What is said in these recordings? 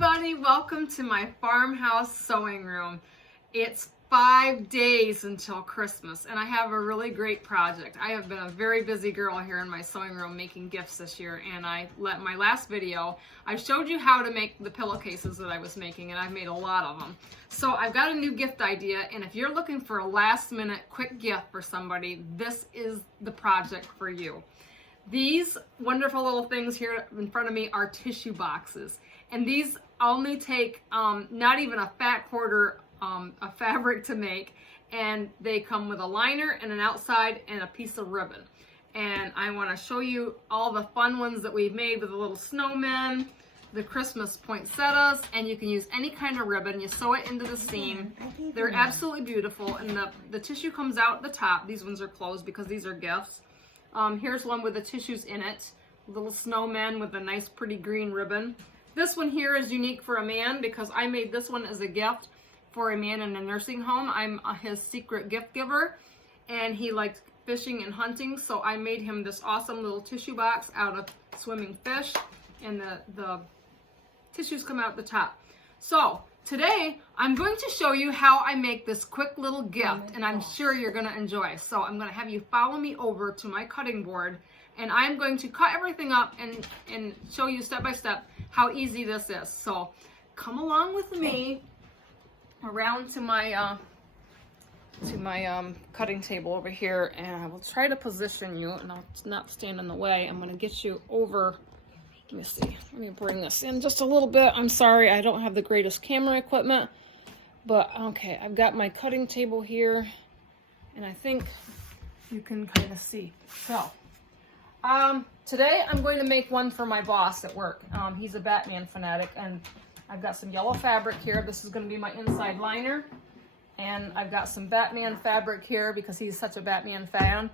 everybody, welcome to my farmhouse sewing room. It's 5 days until Christmas and I have a really great project. I have been a very busy girl here in my sewing room making gifts this year, and my last video I showed you how to make the pillowcases that I was making, and I've made a lot of them. So I've got a new gift idea, and if you're looking for a last minute quick gift for somebody, this is the project for you. These wonderful little things here in front of me are tissue boxes, and these only take not even a fat quarter of fabric to make, and they come with a liner and an outside and a piece of ribbon. And I want to show you all the fun ones that we've made with the little snowmen, the Christmas poinsettias, and you can use any kind of ribbon. You sew it into the seam. They're absolutely beautiful, and the tissue comes out the top. These ones are closed because these are gifts. Here's one with the tissues in it, little snowman with a nice pretty green ribbon. This one here is unique for a man because I made this one as a gift for a man in a nursing home. I'm his secret gift giver, and he likes fishing and hunting, so I made him this awesome little tissue box out of swimming fish, and the tissues come out the top. So today I'm going to show you how I make this quick little gift, and I'm sure you're going to enjoy. So I'm going to have you follow me over to my cutting board, and I'm going to cut everything up and show you step by step how easy this is. So come along with me around to my cutting table over here, and I will try to position you, and I'll not stand in the way. I'm going to get you over. Let me see. Let me bring this in just a little bit. I'm sorry, I don't have the greatest camera equipment, but okay, I've got my cutting table here, and I think you can kind of see. So, today I'm going to make one for my boss at work. He's a Batman fanatic, and I've got some yellow fabric here. This is going to be my inside liner, and I've got some Batman fabric here because he's such a Batman fan.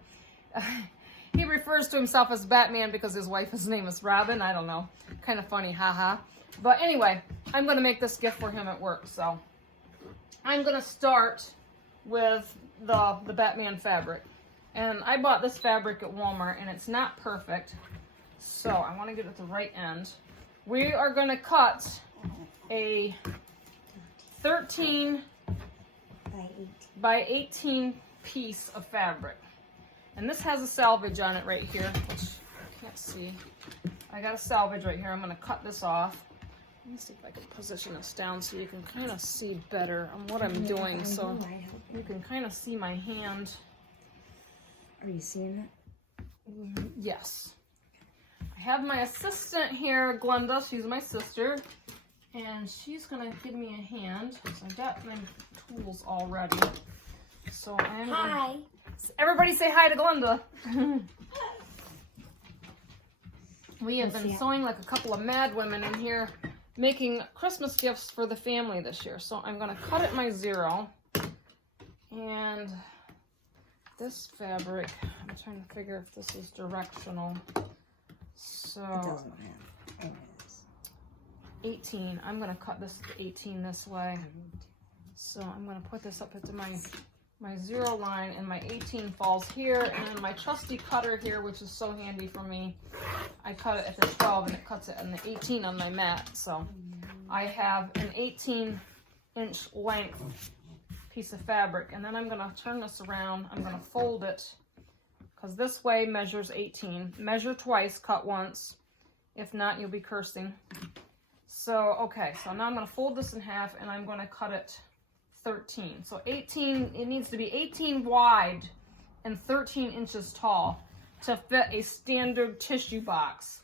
He refers to himself as Batman because his wife's name is Robin. I don't know. Kind of funny, haha. But anyway, I'm going to make this gift for him at work. So I'm going to start with the Batman fabric. And I bought this fabric at Walmart, and it's not perfect. So I want to get it at the right end. We are going to cut a 13 by 18 piece of fabric. And this has a selvage on it right here, which I can't see. I got a selvage right here. I'm going to cut this off. Let me see if I can position this down so you can kind of see better on what I'm doing, so you can kind of see my hand. Are you seeing it? Yes. I have my assistant here, Glenda. She's my sister, and she's going to give me a hand. So I got my tools all ready. So I'm Hi. Everybody say hi to Glenda. We have been sewing like a couple of mad women in here, making Christmas gifts for the family this year. So I'm going to cut at my 0. And this fabric, I'm trying to figure if this is directional. So It doesn't matter. It is. 18. I'm going to cut this to 18 this way. So I'm going to put this up into my 0 line, and my 18 falls here, and then my trusty cutter here, which is so handy for me, I cut it at the 12 and it cuts it on the 18 on my mat. So I have an 18-inch length piece of fabric, and then I'm going to turn this around. I'm going to fold it because this way measures 18. Measure twice, cut once. If not, you'll be cursing. So okay, so now I'm going to fold this in half, and I'm going to cut it 13. So 18, it needs to be 18 wide and 13 inches tall to fit a standard tissue box.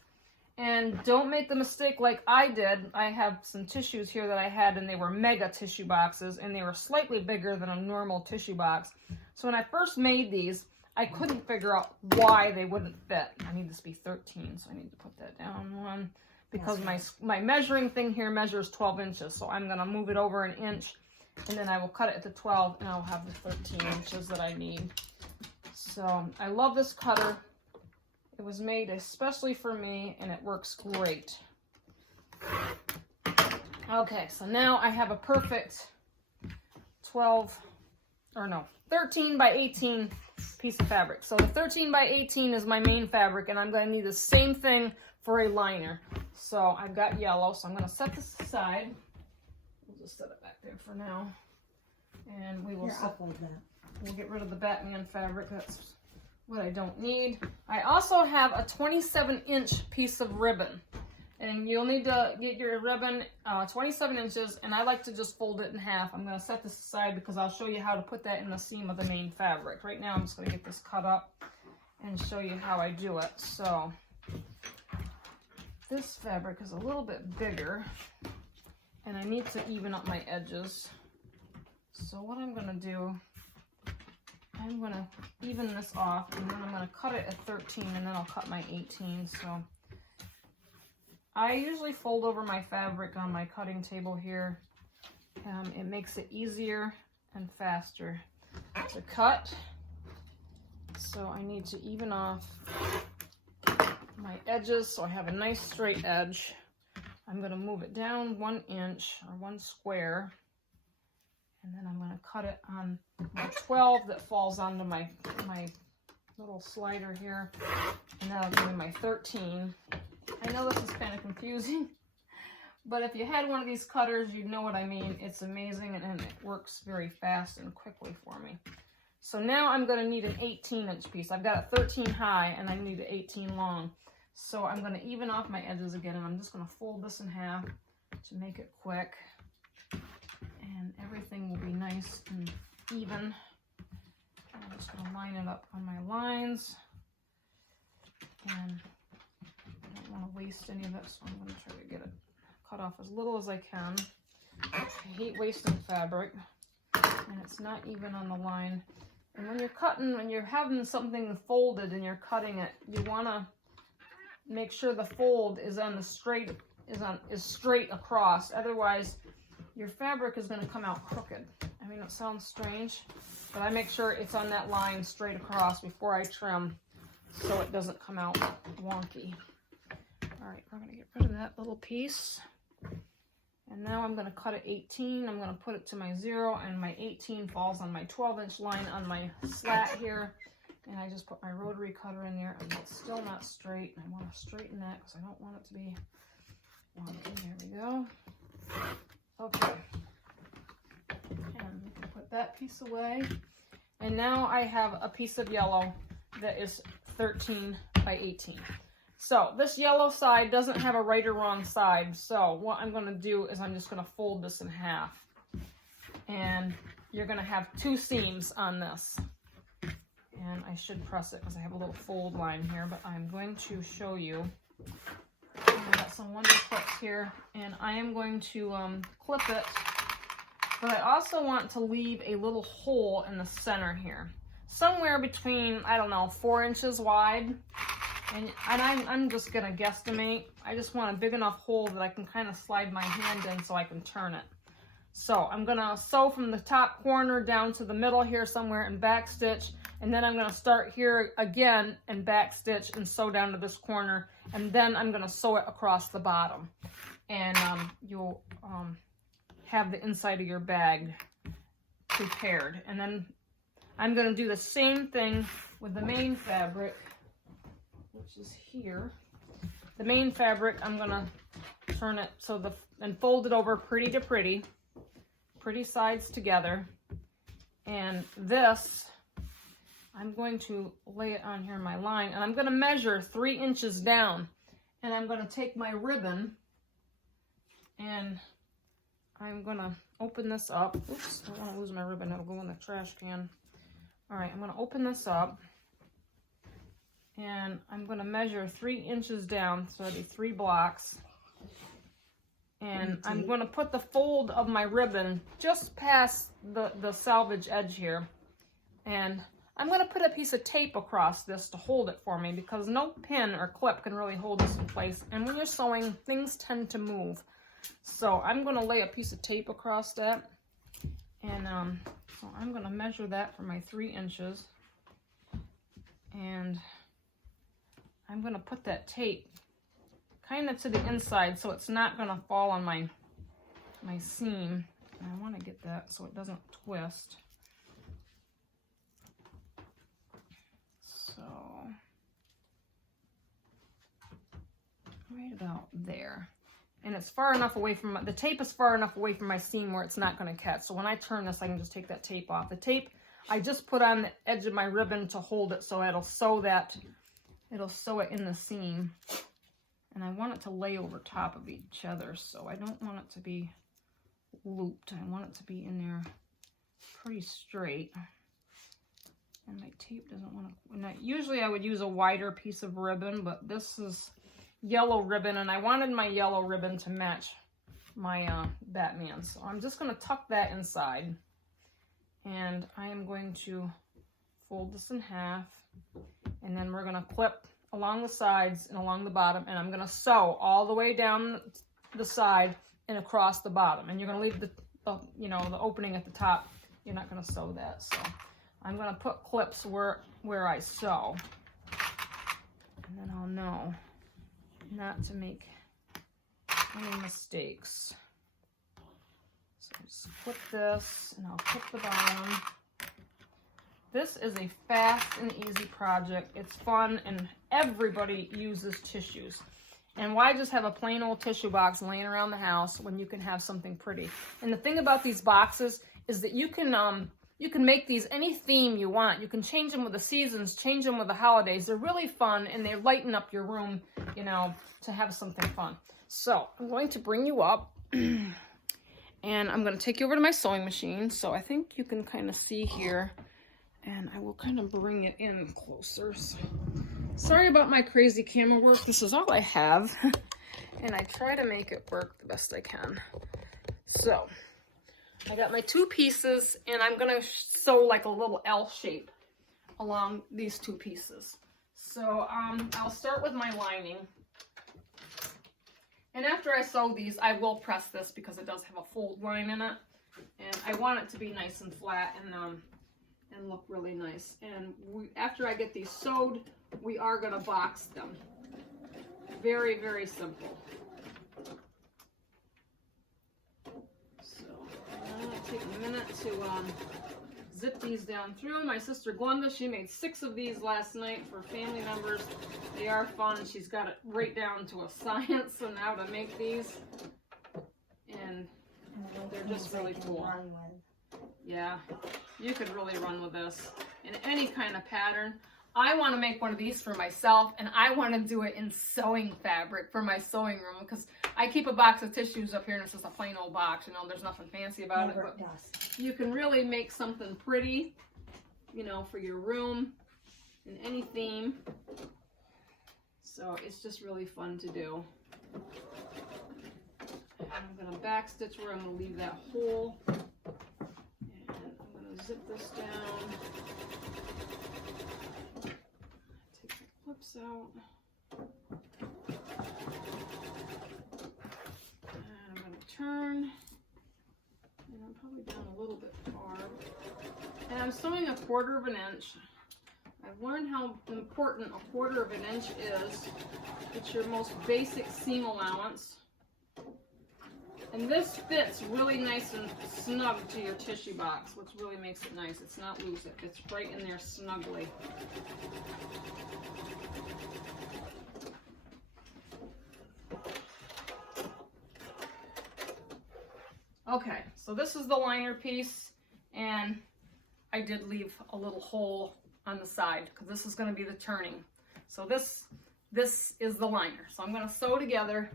And don't make the mistake like I did. I have some tissues here that I had, and they were mega tissue boxes, and they were slightly bigger than a normal tissue box. So when I first made these, I couldn't figure out why they wouldn't fit. I need this to be 13, so I need to put that down one, because my measuring thing here measures 12 inches. So I'm going to move it over an inch, and then I will cut it at the 12, and I'll have the 13 inches that I need. So I love this cutter. It was made especially for me, and it works great. Okay, so now I have a perfect 13 by 18 piece of fabric. So the 13 by 18 is my main fabric, and I'm going to need the same thing for a liner. So I've got yellow, so I'm going to set this aside. We'll just set it back there for now. And we will Here, I'll fold that. We'll get rid of the Batman fabric. That's what I don't need. I also have a 27-inch piece of ribbon. And you'll need to get your ribbon 27 inches, and I like to just fold it in half. I'm going to set this aside because I'll show you how to put that in the seam of the main fabric. Right now I'm just going to get this cut up and show you how I do it. So this fabric is a little bit bigger, and I need to even up my edges. So what I'm going to do, I'm going to even this off, and then I'm going to cut it at 13, and then I'll cut my 18. So I usually fold over my fabric on my cutting table here. It makes it easier and faster to cut. So I need to even off my edges so I have a nice straight edge. I'm going to move it down 1 inch or 1 square. And then I'm going to cut it on my 12 that falls onto my little slider here. And that'll give me my 13. I know this is kind of confusing, but if you had one of these cutters, you'd know what I mean. It's amazing, and it works very fast and quickly for me. So now I'm going to need an 18-inch piece. I've got a 13 high, and I need an 18 long. So I'm going to even off my edges again, and I'm just going to fold this in half to make it quick. And everything will be nice and even. I'm just going to line it up on my lines. And I don't want to waste any of it, so I'm going to try to get it cut off as little as I can. I hate wasting fabric, and it's not even on the line. And when you're cutting, when you're having something folded and you're cutting it, you want to make sure the fold is on the straight across. Otherwise, your fabric is going to come out crooked. I mean, it sounds strange, but I make sure it's on that line straight across before I trim, so it doesn't come out wonky. All right, we're going to get rid of that little piece. And now I'm going to cut at 18. I'm going to put it to my 0, and my 18 falls on my 12-inch line on my slat here. And I just put my rotary cutter in there, and it's still not straight. I want to straighten that because I don't want it to be wonky. There we go. Okay. And we can put that piece away. And now I have a piece of yellow that is 13 by 18. So this yellow side doesn't have a right or wrong side. So what I'm going to do is I'm just going to fold this in half. And you're going to have 2 seams on this. And I should press it because I have a little fold line here, but I'm going to show you. I've got some wonder clips here, and I am going to clip it. But I also want to leave a little hole in the center here. Somewhere between, I don't know, 4 inches wide. And I'm just going to guesstimate. I just want a big enough hole that I can kind of slide my hand in so I can turn it. So I'm going to sew from the top corner down to the middle here somewhere and back stitch. And then I'm going to start here again and back stitch and sew down to this corner. And then I'm going to sew it across the bottom. And you'll have the inside of your bag prepared. And then I'm going to do the same thing with the main fabric, which is here. The main fabric, I'm going to turn it so and fold it over pretty to pretty sides together. And this, I'm going to lay it on here in my line, and I'm going to measure 3 inches down. And I'm going to take my ribbon, and I'm going to open this up. Oops, I don't want to lose my ribbon. It'll go in the trash can. All right, I'm going to open this up, and I'm going to measure 3 inches down, so that'll be 3 blocks. And I'm going to put the fold of my ribbon just past the selvage edge here. And I'm going to put a piece of tape across this to hold it for me, because no pin or clip can really hold this in place. And when you're sewing, things tend to move. So I'm going to lay a piece of tape across that. And so I'm going to measure that for my 3 inches. And I'm going to put that tape kind of to the inside so it's not going to fall on my seam. And I want to get that so it doesn't twist. So right about there. And it's far enough away from, the tape is far enough away from my seam where it's not going to catch. So when I turn this, I can just take that tape off. The tape, I just put on the edge of my ribbon to hold it so it'll sew it in the seam. And I want it to lay over top of each other, so I don't want it to be looped. I want it to be in there pretty straight. And my tape doesn't want to, usually I would use a wider piece of ribbon, but this is yellow ribbon, and I wanted my yellow ribbon to match my Batman. So I'm just going to tuck that inside, and I am going to fold this in half, and then we're going to clip along the sides and along the bottom, and I'm going to sew all the way down the side and across the bottom. And you're going to leave the opening at the top. You're not going to sew that. So I'm going to put clips where I sew, and then I'll know not to make any mistakes. So just clip this, and I'll clip the bottom. This is a fast and easy project. It's fun, and everybody uses tissues. And why just have a plain old tissue box laying around the house when you can have something pretty? And the thing about these boxes is that you can make these any theme you want. You can change them with the seasons, change them with the holidays. They're really fun, and they lighten up your room, to have something fun. So I'm going to bring you up, and I'm going to take you over to my sewing machine. So I think you can kind of see here, and I will kind of bring it in closer. So, sorry about my crazy camera work. This is all I have, and I try to make it work the best I can. So I got my two pieces, and I'm going to sew like a little L shape along these two pieces. So I'll start with my lining. And after I sew these, I will press this because it does have a fold line in it. And I want it to be nice and flat and look really nice. And after I get these sewed, we are going to box them. Very, very simple. So I'm going to take a minute to zip these down through. My sister Glenda, she made 6 of these last night for family members. They are fun. She's got it right down to a science on how to make these. And they're just really cool. Yeah, you could really run with this in any kind of pattern. I want to make one of these for myself, and I want to do it in sewing fabric for my sewing room, because I keep a box of tissues up here, and it's just a plain old box. There's nothing fancy about it, but you can really make something pretty, for your room in any theme. So it's just really fun to do. And I'm going to back stitch where I'm going to leave that hole. And I'm going to zip this down. Take the clips out. And I'm going to turn. And I'm probably down a little bit far. And I'm sewing 1/4 of an inch. I've learned how important 1/4 of an inch is. It's your most basic seam allowance. And this fits really nice and snug to your tissue box, which really makes it nice. It's not loose, it fits right in there snugly. Okay, so this is the liner piece, and I did leave a little hole on the side because this is going to be the turning. So this is the liner. So I'm going to sew together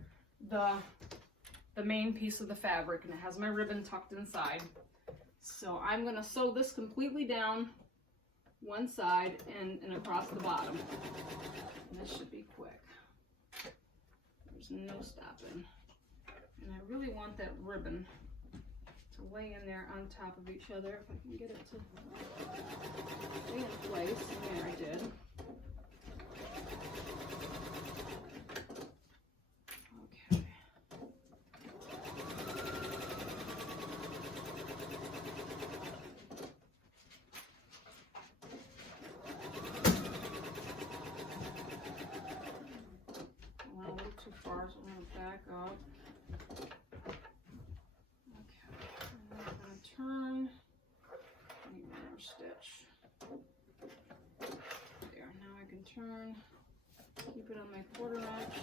the main piece of the fabric, and it has my ribbon tucked inside. So I'm going to sew this completely down one side and across the bottom. And this should be quick. There's no stopping. And I really want that ribbon to lay in there on top of each other. If I can get it to stay in place. And there I did. Okay. I went a little too far, so I'm going to back up. Turn, need one more stitch. There, now I can turn, keep it on my 1/4 inch,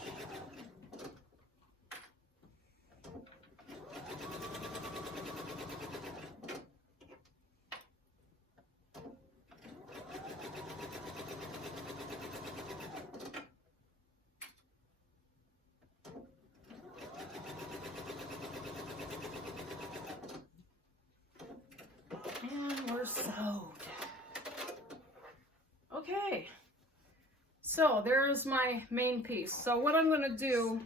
So there's my main piece. So what I'm gonna do,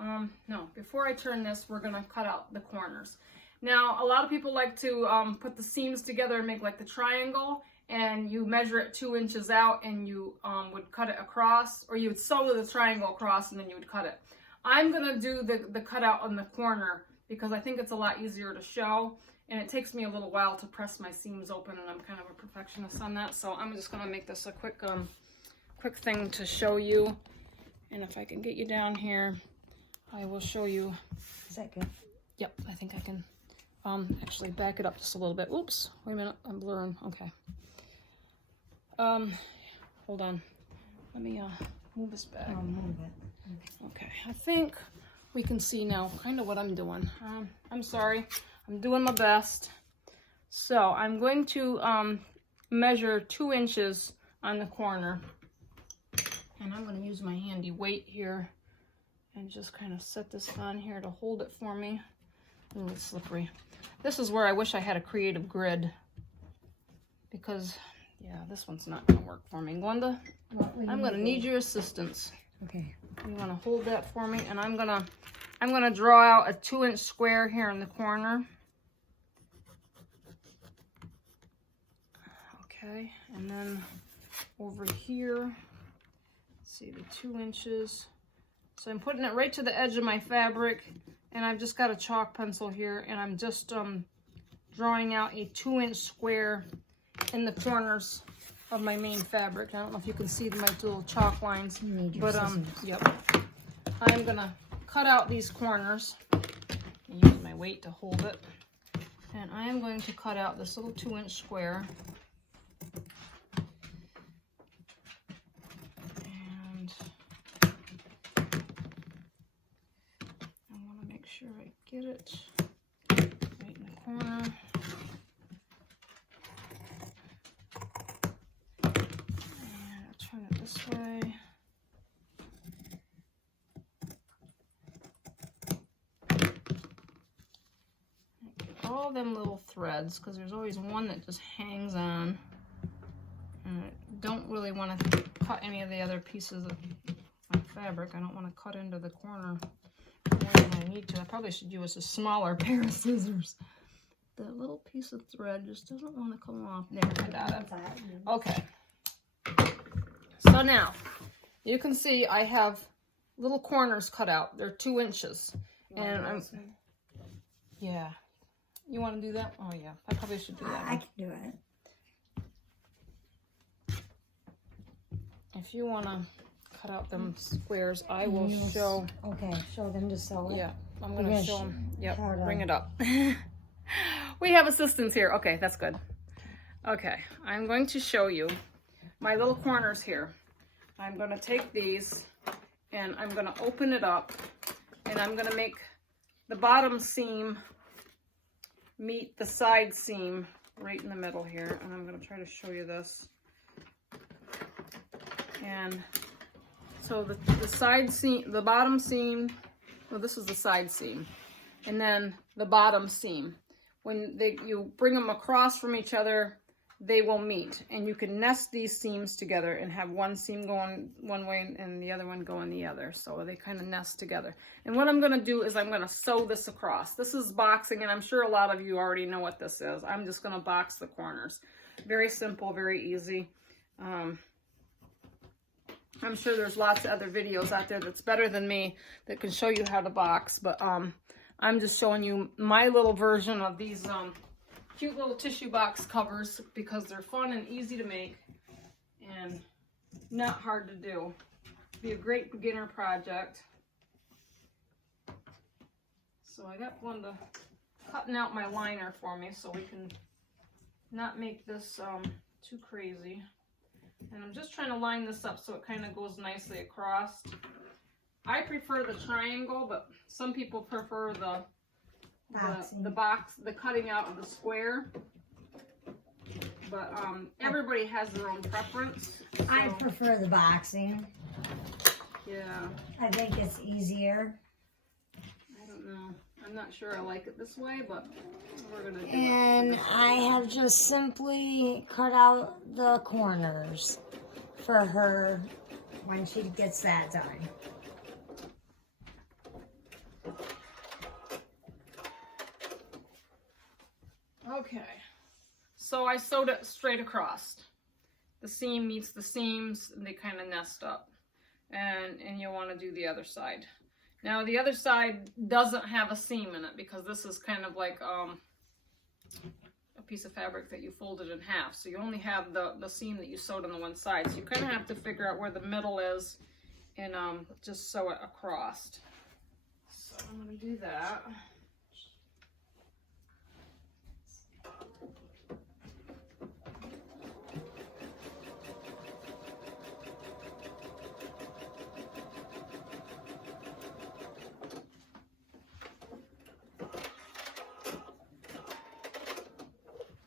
no, before I turn this, we're gonna cut out the corners. Now, a lot of people like to put the seams together and make like the triangle, and you measure it 2 inches out and you would cut it across, or you would sew the triangle across and then you would cut it. I'm gonna do the cutout on the corner because I think it's a lot easier to show, and it takes me a little while to press my seams open, and I'm kind of a perfectionist on that. So I'm just gonna make this a quick thing to show you. And if I can get you down here, I will show you. Is that good? Yep, I think I can actually back it up just a little bit. Oops, wait a minute, I'm blurring. Okay. Hold on. Let me move this back. I'll move it. Okay, I think we can see now kind of what I'm doing. I'm sorry, I'm doing my best. So I'm going to measure 2 inches on the corner, and I'm going to use my handy weight here and just kind of set this on here to hold it for me. A little slippery. This is where I wish I had a creative grid, because yeah, this one's not going to work for me. Glenda, I'm going to need your assistance. Okay. You want to hold that for me, and I'm gonna draw out a 2-inch square here in the corner. Okay, and then over here, let's see, the 2 inches. So I'm putting it right to the edge of my fabric, and I've just got a chalk pencil here, and I'm just drawing out a 2-inch square in the corners of my main fabric. I don't know if you can see my little chalk lines, but yep. I'm gonna cut out these corners and use my weight to hold it, and I am going to cut out this little 2-inch square. And I want to make sure I get it right in the corner. Turn it this way. All them little threads, because there's always one that just hangs on. And I don't really want to cut any of the other pieces of my fabric. I don't want to cut into the corner more than I need to. I probably should use a smaller pair of scissors. The little piece of thread just doesn't want to come off. There, I got it. Okay. So now, you can see I have little corners cut out. They're 2 inches. And I'm, yeah. You want to do that? Oh yeah, I probably should do that. I can do it. If you want to cut out them squares, I will show. Okay, show them to sew it. Yeah, I'm going to show them. Yep, how to- bring it up. We have assistants here. Okay, that's good. Okay, I'm going to show you my little corners here. I'm going to take these and I'm going to open it up, and I'm going to make the bottom seam meet the side seam right in the middle here, and I'm going to try to show you this. And so the side seam, the bottom seam, well, this is the side seam, and then the bottom seam. When you bring them across from each other, they will meet, and you can nest these seams together and have one seam going one way and the other one going the other, so they kind of nest together. And what I'm going to do is I'm going to sew this across. This is boxing, and I'm sure a lot of you already know what this is. I'm just going to box the corners. Very simple, very easy. I'm sure there's lots of other videos out there that's better than me that can show you how to box, but I'm just showing you my little version of these cute little tissue box covers, because they're fun and easy to make and not hard to do. Be a great beginner project. So I got Glenda cutting out my liner for me so we can not make this too crazy. And I'm just trying to line this up so it kind of goes nicely across. I prefer the triangle, but some people prefer the cutting out of the square. But everybody has their own preference. So, I prefer the boxing. Yeah. I think it's easier. I don't know. I'm not sure I like it this way, but we're gonna do it. And I have just simply cut out the corners for her when she gets that done. Okay, so I sewed it straight across. The seam meets the seams, and they kind of nest up. And you want to do the other side. Now the other side doesn't have a seam in it because this is kind of like a piece of fabric that you folded in half. So you only have the seam that you sewed on the one side. So you kind of have to figure out where the middle is and just sew it across. So I'm going to do that.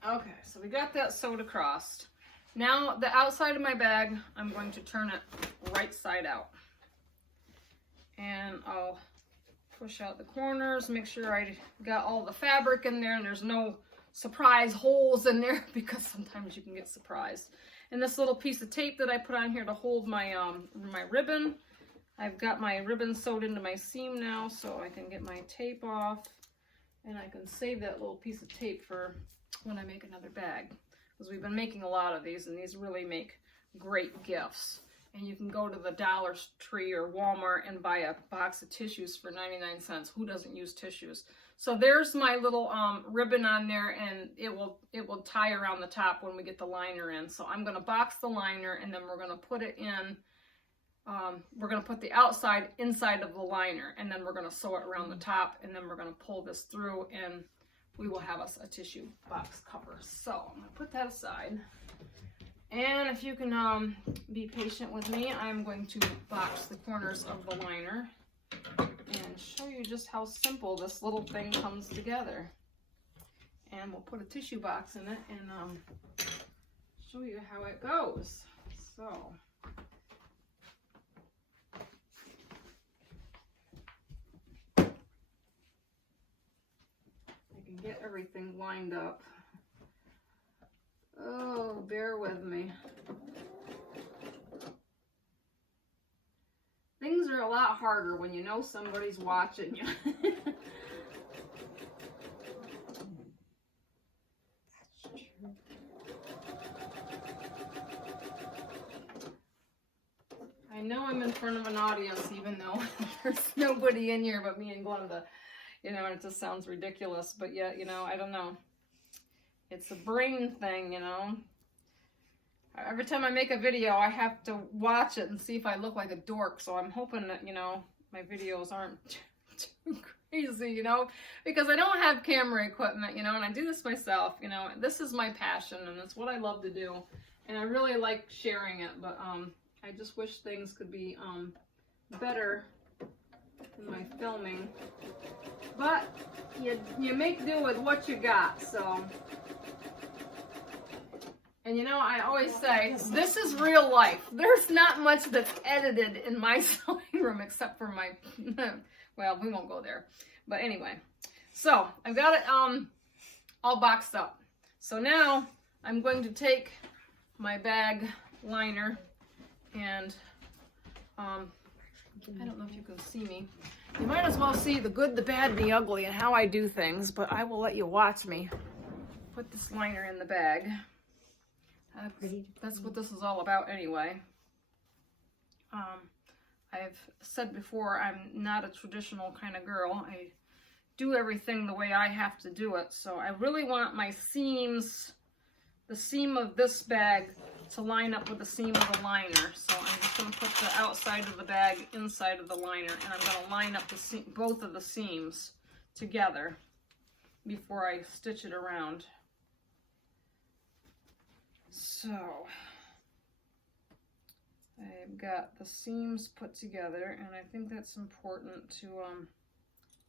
Okay, so we got that sewed across. Now the outside of my bag, I'm going to turn it right side out. And I'll push out the corners, make sure I got all the fabric in there and there's no surprise holes in there because sometimes you can get surprised. And this little piece of tape that I put on here to hold my my ribbon, I've got my ribbon sewed into my seam now, so I can get my tape off and I can save that little piece of tape for when I make another bag, because we've been making a lot of these and these really make great gifts. And you can go to the Dollar Tree or Walmart and buy a box of tissues for 99 cents. Who doesn't use tissues? So there's my little ribbon on there, and it will tie around the top when we get the liner in. So I'm going to box the liner and then we're going to put it in. We're going to put the outside inside of the liner, and then we're going to sew it around the top, and then we're going to pull this through and we will have us a tissue box cover. So I'm going to put that aside. And if you can be patient with me, I'm going to box the corners of the liner and show you just how simple this little thing comes together. And we'll put a tissue box in it and show you how it goes. So get everything lined up. Oh, bear with me. Things are a lot harder when you know somebody's watching you. I know I'm in front of an audience even though there's nobody in here but me and Glenda. You know, and it just sounds ridiculous, but yet, you know, I don't know. It's a brain thing, you know. Every time I make a video, I have to watch it and see if I look like a dork. So I'm hoping that, you know, my videos aren't too crazy, you know, because I don't have camera equipment, you know, and I do this myself, you know. This is my passion and it's what I love to do. And I really like sharing it, but I just wish things could be better in my filming. But you make do with what you got, so. And you know, I always say, this is real life. There's not much that's edited in my sewing room except for my, well, we won't go there. But anyway, so I've got it all boxed up. So now I'm going to take my bag liner and I don't know if you can see me. You might as well see the good, the bad, and the ugly and how I do things, but I will let you watch me put this liner in the bag. That's what this is all about anyway. I've said before, I'm not a traditional kind of girl. I do everything the way I have to do it. So I really want my seams, the seam of this bag to line up with the seam of the liner. So I'm just going to put the outside of the bag inside of the liner, and I'm going to line up the both of the seams together before I stitch it around. So I've got the seams put together, and I think that's important to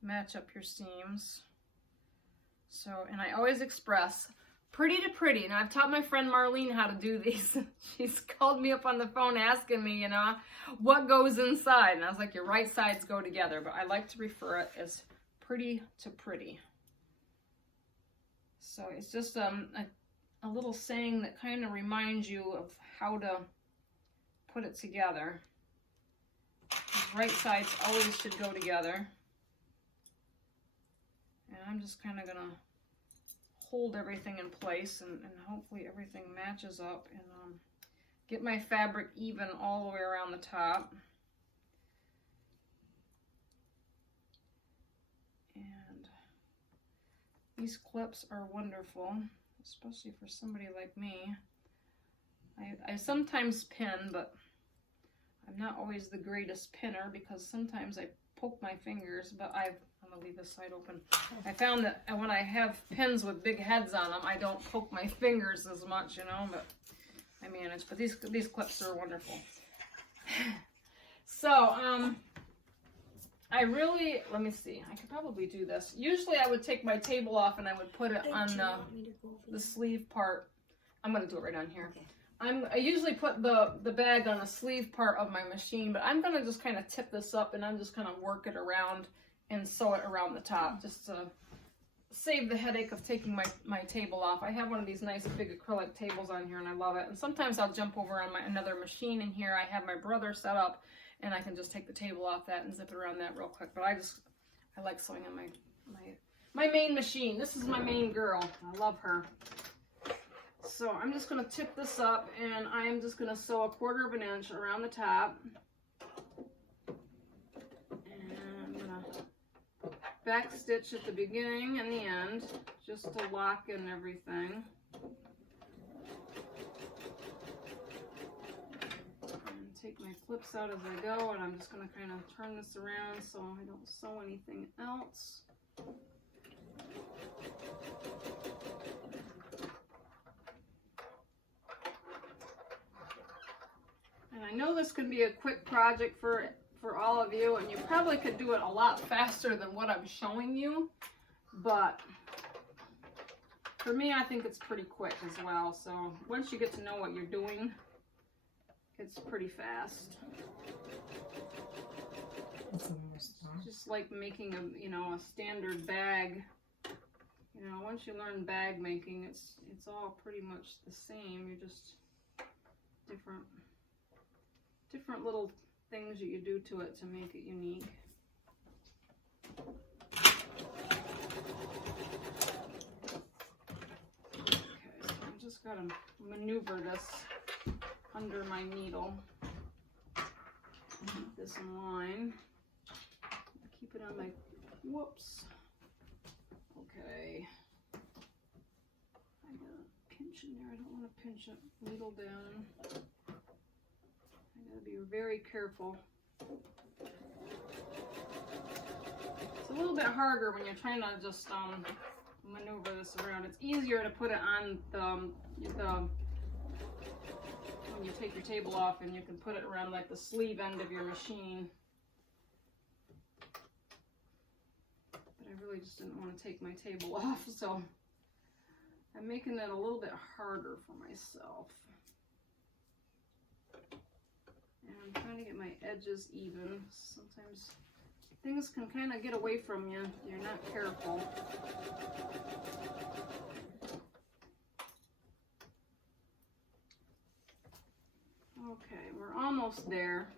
match up your seams. So, and I always express pretty to pretty. Now, I've taught my friend Marlene how to do these. She's called me up on the phone asking me, you know, what goes inside. And I was like, your right sides go together. But I like to refer it as pretty to pretty. So it's just a little saying that kind of reminds you of how to put it together. The right sides always should go together. And I'm just kind of gonna hold everything in place, and hopefully everything matches up, and get my fabric even all the way around the top. And these clips are wonderful, especially for somebody like me. I sometimes pin, but I'm not always the greatest pinner because sometimes I poke my fingers, but I'm gonna leave this side open. I found that when I have pins with big heads on them, I don't poke my fingers as much, you know, but I manage. But these clips are wonderful. So, let me see, I could probably do this. Usually I would take my table off and I would put it on the sleeve part. I'm gonna do it right on here. Okay. I usually put the bag on the sleeve part of my machine, but I'm gonna just kind of tip this up and I'm just gonna work it around and sew it around the top, just to save the headache of taking my table off. I have one of these nice big acrylic tables on here and I love it. And sometimes I'll jump over on another machine in here. I have my brother set up and I can just take the table off that and zip it around that real quick. But I like sewing on my main machine. This is my main girl. I love her. So I'm just going to tip this up and I am just going to sew 1/4 of an inch around the top. And I'm going to back stitch at the beginning and the end just to lock in everything. And take my clips out as I go, and I'm just going to kind of turn this around so I don't sew anything else. And I know this could be a quick project for all of you, and you probably could do it a lot faster than what I'm showing you, but for me, I think it's pretty quick as well. So once you get to know what you're doing, it's pretty fast. Just like making a standard bag. You know, once you learn bag making, it's all pretty much the same. You're just different little things that you do to it to make it unique. Okay, so I'm just gotta maneuver this under my needle. Keep this in line. Keep it on my, whoops. Okay. I gotta pinch in there. I don't want to pinch it. Needle down. I gotta be very careful. It's a little bit harder when you're trying to just maneuver this around. It's easier to put it on when you take your table off and you can put it around like the sleeve end of your machine. But I really just didn't want to take my table off, so I'm making it a little bit harder for myself. And I'm trying to get my edges even. Sometimes things can kind of get away from you. You're not careful. Okay, we're almost there.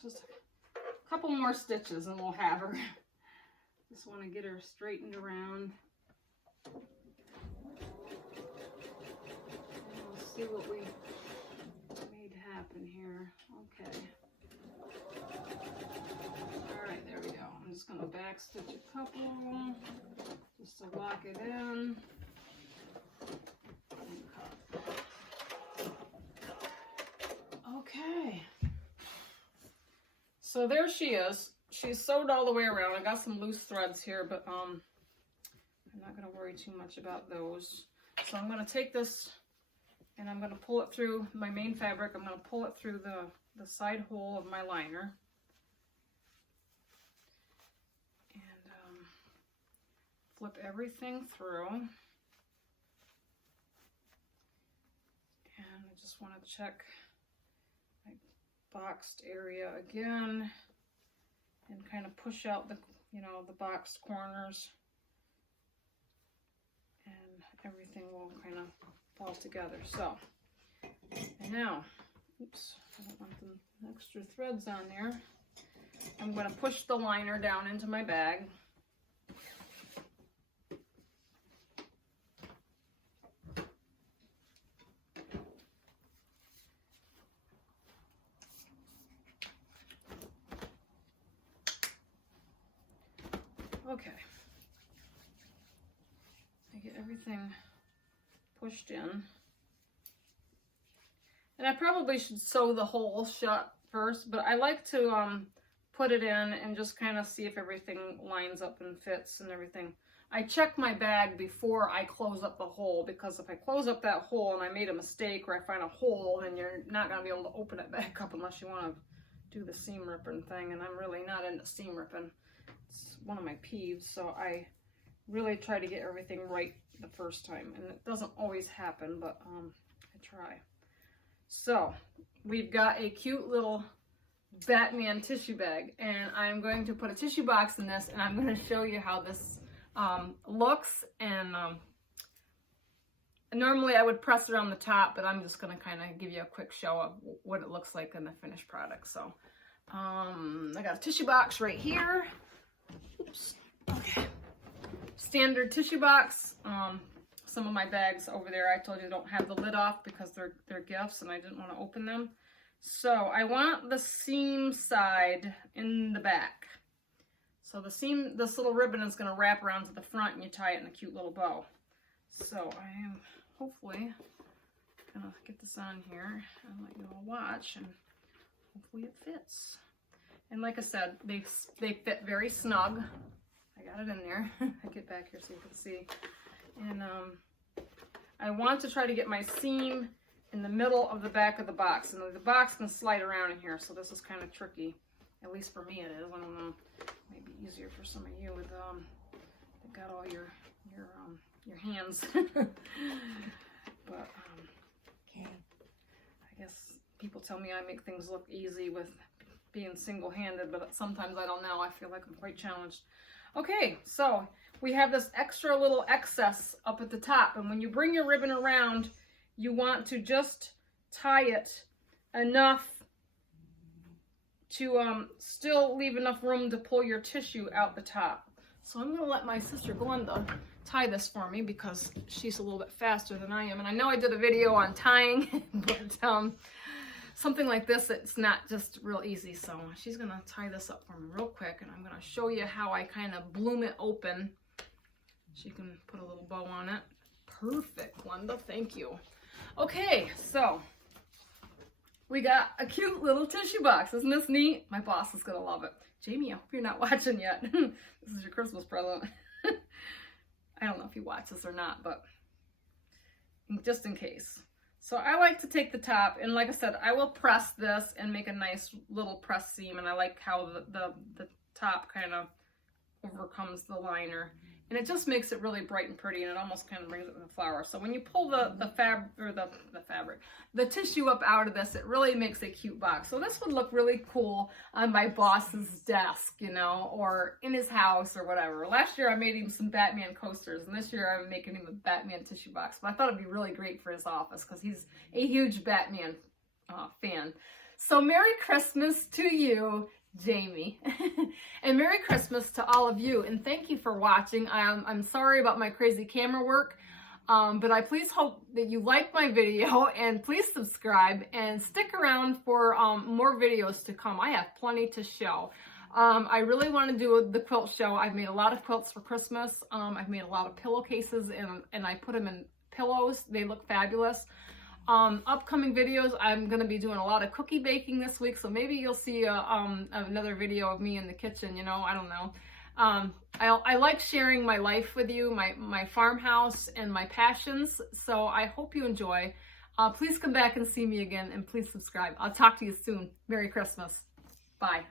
Just a couple more stitches and we'll have her. Just want to get her straightened around. And we'll see what we made happen here. Okay. Alright, there we go. I'm just going to back stitch a couple just to lock it in. Okay. So there she is. She's sewed all the way around. I got some loose threads here, but I'm not going to worry too much about those. So I'm going to take this and I'm going to pull it through my main fabric. I'm going to pull it through the side hole of my liner. And flip everything through. And I just want to check my boxed area again and kind of push out the, you know, the boxed corners, and everything will kind of fall together. So, and now, oops, I don't want the extra threads on there. I'm going to push the liner down into my bag. Okay. I get everything pushed in. And I probably should sew the hole shut first, but I like to put it in and just kind of see if everything lines up and fits and everything. I check my bag before I close up the hole, because if I close up that hole and I made a mistake or I find a hole, then you're not going to be able to open it back up unless you want to do the seam ripping thing, and I'm really not into seam ripping. It's one of my peeves, so I really try to get everything right the first time, and it doesn't always happen, but I try. So we've got a cute little Batman tissue bag, and I'm going to put a tissue box in this, and I'm going to show you how this looks. And normally I would press it on the top, but I'm just going to kind of give you a quick show of what it looks like in the finished product. So I got a tissue box right here. Oops. Okay. Standard tissue box. Some of my bags over there, I told you, don't have the lid off because they're gifts and I didn't want to open them. So I want the seam side in the back. So the seam, this little ribbon is going to wrap around to the front and you tie it in a cute little bow. So I am hopefully going to get this on here and let you all watch, and hopefully it fits. And like I said, they fit very snug. I got it in there. I get back here so you can see. And I want to try to get my seam in the middle of the back of the box. And the box can slide around in here, so this is kind of tricky. At least for me it is. I don't know. Maybe easier for some of you with that got all your hands. But okay. I guess people tell me I make things look easy with being single-handed, but sometimes I don't know. I feel like I'm quite challenged. Okay, so we have this extra little excess up at the top, and when you bring your ribbon around, you want to just tie it enough to still leave enough room to pull your tissue out the top. So I'm going to let my sister Glenda tie this for me because she's a little bit faster than I am. And I know I did a video on tying, but something like this, it's not just real easy. So she's going to tie this up for me real quick, and I'm going to show you how I kind of bloom it open. She can put a little bow on it. Perfect, Glenda, thank you. Okay, so we got a cute little tissue box. Isn't this neat? My boss is going to love it. Jamie, I hope you're not watching yet. This is your Christmas present. I don't know if he watches or not, but just in case. So I like to take the top, and like I said, I will press this and make a nice little press seam, and I like how the top kind of overcomes the liner. And it just makes it really bright and pretty, and it almost kind of brings it to the flower. So when you pull the tissue up out of this, it really makes a cute box. So this would look really cool on my boss's desk, you know, or in his house or whatever. Last year I made him some Batman coasters, and this year I'm making him a Batman tissue box. But I thought it'd be really great for his office because he's a huge Batman fan. So Merry Christmas to you, Jamie. And Merry Christmas to all of you, and thank you for watching. I'm sorry about my crazy camera work, but I please hope that you like my video, and please subscribe and stick around for more videos to come. I have plenty to show. I really want to do the quilt show. I've made a lot of quilts for Christmas. I've made a lot of pillowcases, and I put them in pillows. They look fabulous. Upcoming videos, I'm going to be doing a lot of cookie baking this week, so maybe you'll see another video of me in the kitchen, you know, I don't know. I like sharing my life with you, my farmhouse and my passions, so I hope you enjoy. Please come back and see me again, and please subscribe. I'll talk to you soon. Merry Christmas. Bye.